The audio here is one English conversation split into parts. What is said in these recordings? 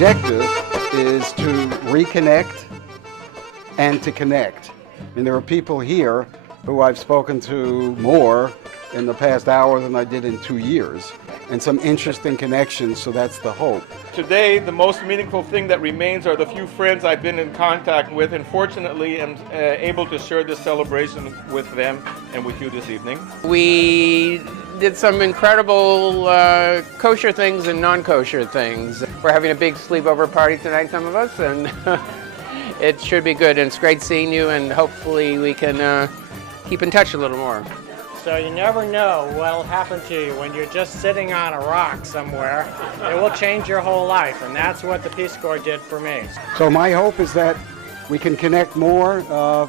objective is to reconnect and to connect. I mean, there are people here who I've spoken to more in the past hour than I did in 2 years, and some interesting connections, so that's the hope. Today, the most meaningful thing that remains are the few friends I've been in contact with, and fortunately am able to share this celebration with them and with you this evening. We did some incredible kosher things and non-kosher things. We're having a big sleepover party tonight, some of us, and it should be good. And it's great seeing you, and hopefully we can keep in touch a little more. So you never know what'll happen to you when you're just sitting on a rock somewhere. It will change your whole life, and that's what the Peace Corps did for me. So my hope is that we can connect more,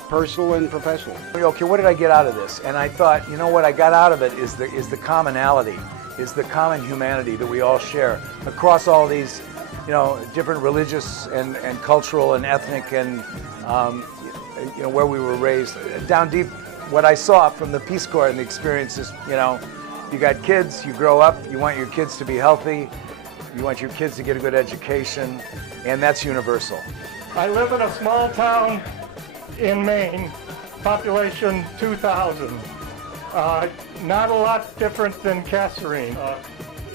personal and professional. Okay, what did I get out of this? And I thought, you know what I got out of it is the commonality, is the common humanity that we all share across all these, different religious and cultural and ethnic and, where we were raised. Down deep, what I saw from the Peace Corps and the experiences, you got kids, you grow up, you want your kids to be healthy, you want your kids to get a good education, and that's universal. I live in a small town in Maine, population 2,000. Not a lot different than Kasserine.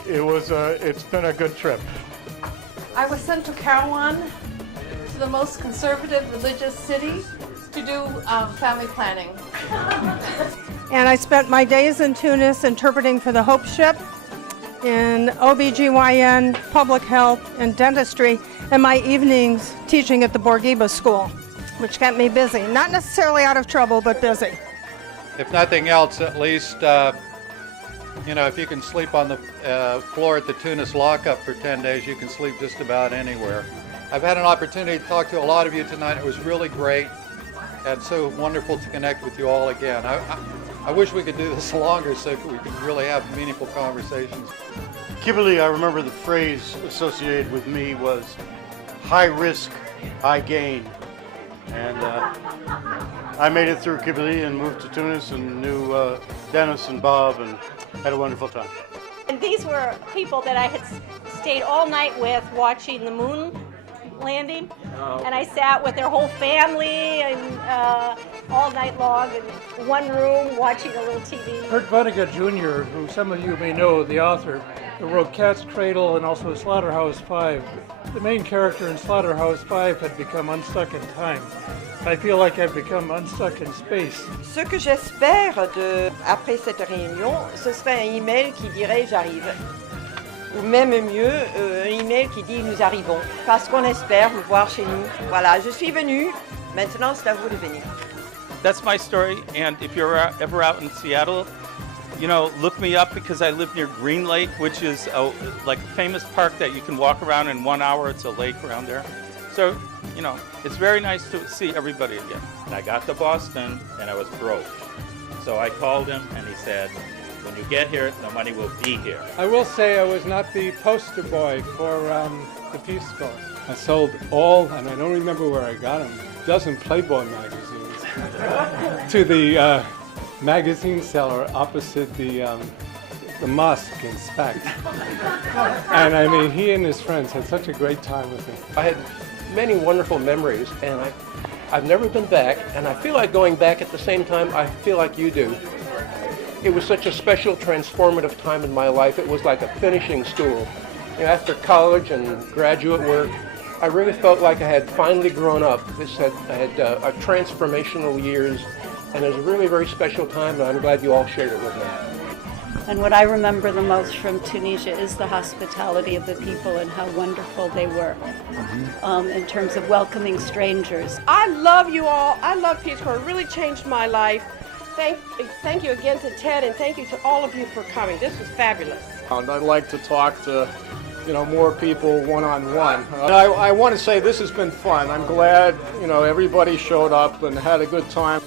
It's been a good trip. I was sent to Kairouan, to the most conservative religious city, to do family planning. And I spent my days in Tunis interpreting for the Hope Ship in OBGYN, public health, and dentistry, and my evenings teaching at the Bourguiba School, which kept me busy. Not necessarily out of trouble, but busy. If nothing else, at least, if you can sleep on the floor at the Tunis lockup for 10 days, you can sleep just about anywhere. I've had an opportunity to talk to a lot of you tonight. It was really great and so wonderful to connect with you all again. I wish we could do this longer so we could really have meaningful conversations. Kibbuly, I remember the phrase associated with me was high risk, high gain. And I made it through Kibbuly and moved to Tunis and knew Dennis and Bob and had a wonderful time. And these were people that I had stayed all night with watching the moon landing, and I sat with their whole family and all night long in one room watching a little TV. Kurt Vonnegut Jr., who some of you may know, the author, who wrote Cat's Cradle and also Slaughterhouse-Five. The main character in Slaughterhouse-Five had become unstuck in time. I feel like I've become unstuck in space. Ce que j'espère après cette réunion, ce serait un email qui dirait j'arrive. Ou même mieux, un email qui dit nous arrivons, parce qu'on espère vous voir chez nous. Voilà, je suis venue, maintenant c'est à vous de venir. That's my story, and if you're ever out in Seattle, look me up because I live near Green Lake, which is like a famous park that you can walk around in 1 hour. It's a lake around there. So, it's very nice to see everybody again. And I got to Boston and I was broke. So I called him and he said, when you get here, the money will be here. I will say I was not the poster boy for the Peace Corps. I sold all, and I don't remember where I got them, a dozen Playboy magazines to the magazine seller opposite the mosque in Spac. And I mean, he and his friends had such a great time with me. I had many wonderful memories, and I've never been back, and I feel like going back at the same time I feel like you do. It was such a special, transformative time in my life. It was like a finishing school. After college and graduate work, I really felt like I had finally grown up. I had a transformational years, and it was a really very special time, and I'm glad you all shared it with me. And what I remember the most from Tunisia is the hospitality of the people and how wonderful they were in terms of welcoming strangers. I love you all. I love Peace Corps. It really changed my life. Thank you again to Ted, and thank you to all of you for coming. This was fabulous. And I'd like to talk to, more people one-on-one. I want to say this has been fun. I'm glad, everybody showed up and had a good time.